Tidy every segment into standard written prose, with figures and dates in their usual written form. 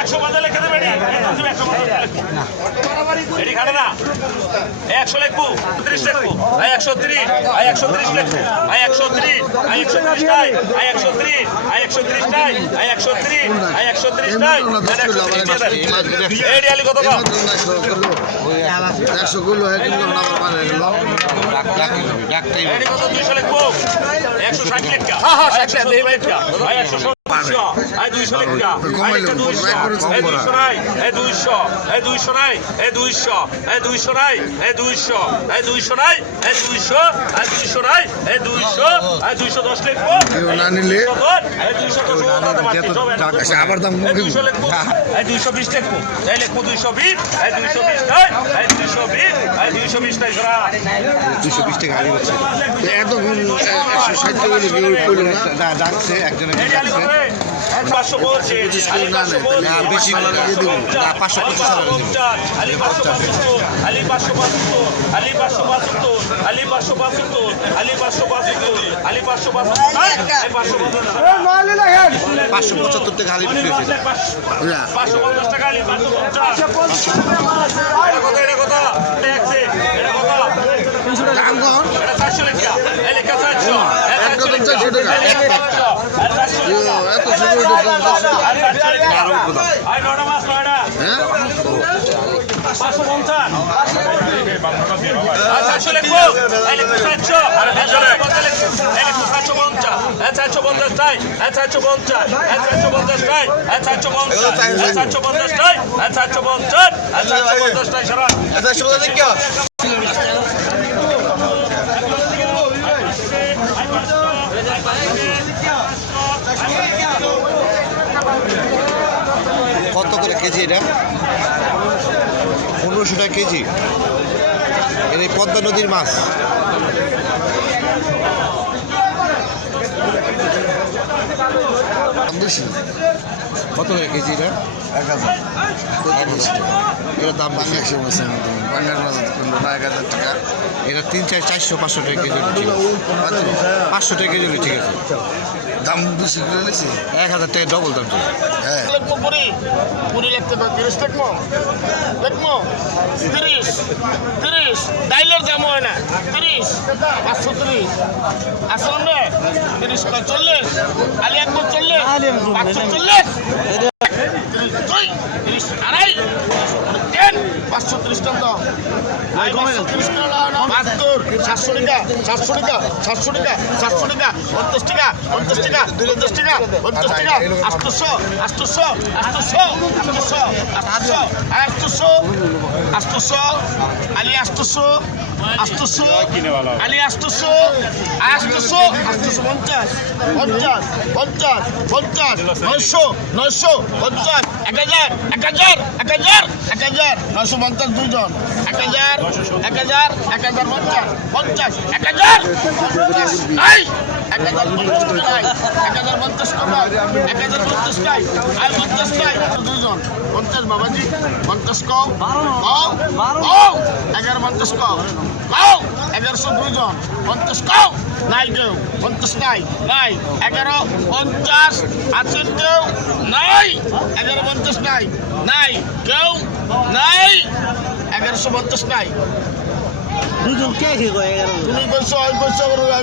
একশো বাজার লেখা দেবে এটি খাটে না 100 লিখবো 30 লিখবো 130 130 লিখবো 130 130 টাই 130 130 টাই 130 130 টাই এই ডিয়ালি কত কম 100 গুলো কিন্তু না পারে এটি কত 200 লিখবো 160 লেখা হ্যাঁ 60 দেই লেখা 160 200 লেখা 200 নাই 200 200 নাই 200 200 নাই 200 200 নাই 200 200 নাই 200 210 লিখবো না নিলে 210 আবার দাম 200 লিখবো 220 লিখবো এই লিখবো 220 220 নাই 220 220 নাই জরা 220 টাকা আলি হচ্ছে এত 160 টাকা কইলো না ডাকছে একজনে ডাকছে 500 বলছে বেশি না 550 আলী 575 আলী 575 আলী 575 আলী 575 আলী 575 আলী 575 টাকা আলি বিক্রি হয়েছে 550 টাকা আলী 550 এটা কত এটা কত দাম কত এটা 400 লেখা এই লেখা 400 একদম 400 টাকা এত সুন্দর আই নড়া মাছ নড়া হ্যাঁ 550 400 লিখবো এই লিখবো 400 আর 450 টাই 450 টাই 450 টাই 450 টাই সারা কত করে কেজি এটা 1500 টাকা কেজি এই পদ্মা নদীর মাছ বেশি কত করে কেজি এটা 1000 এটার দাম বেশি 1000 টাকা এটা 300 400 500 টাকা কেজি 500 টাকা কেজি ঠিক আছে দাম বেশি করে নিয়েছি 1000 টাকা ডবল দাম হ্যাঁ পুরি লিখতে 30 লিখবো 30 ডাইলের দাম হয় না 30 530 আসলে 30 40 আলি একবার 40 540 আড়াই 530 টাকা 700 টাকা 700 টাকা 50 টাকা 50 টাকা 50 টাকা 50 টাকা 800 আলি 800 আলি 800 850 900 50 1000 950 দুজন 1000 1050 এই 1050 দুজন 50 বাবাজি 50 কও 1150 কও 1100 দুজন 50 কও নাই কেউ 50 নাই 1150 আছেন কেউ নাই 1150 নাই কেউ নাই 1150 নাই দুজন কে কে কয় 11 তুমি কইছো আমি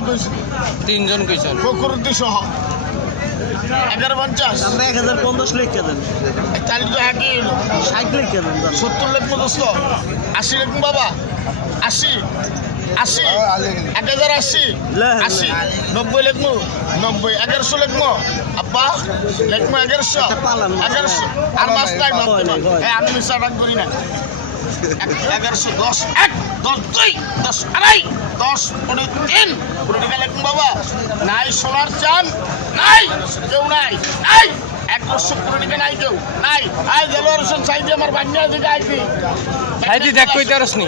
কইছি তিনজন কইছেন প্রকৃতি সহ 1150 আমরা 1050 লিখে দেন তাহলে তো একই 60 লিখে দেন 70 লিখবো দোস্ত 80 লিখবো বাবা 80 1080 80 90 লিখবো 90 1100 লিখবো আব্বা লিখবো 1100 আর মাস নাই আমি মিশা রাখ করি না 1110 1 10 2 10 আড়াই 10 3 পুরো টাকা লিখবো বাবা নাই সোনার চান নাই কেউ নাই 1 বছর পুরো টাকা নাই কেউ নাই আই দেলোয়ার হোসেন সাইদি আমার বাগনা দিকে আইছি সাইডে দেখ কইতে পারছ নি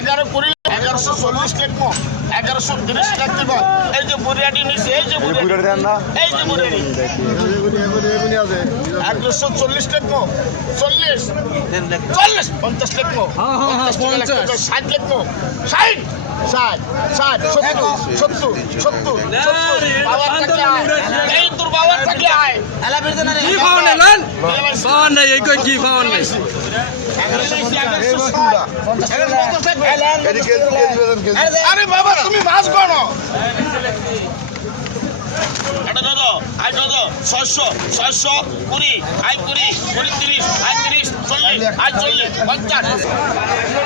11 করে 1140 লিখবো 1130 লিখতে বল এই যে বুড়িয়াটি নিছে এই যে বুড়িয়াটি এই যে বুড়িয়াটি 1140 লিখবো 40 50 লিখবো 60 লিখবো 60 70 বাবার থাকলে আয় এই তোর বাবার থাকলে আয় কি পাওন নাই পাওন নাই এই কই কি পাওন নাই আরে বাবা তুমি মাছ গনো এটা দাদা আই দাদা 600 20 আই 20 30 আই 30 40 আই 40 50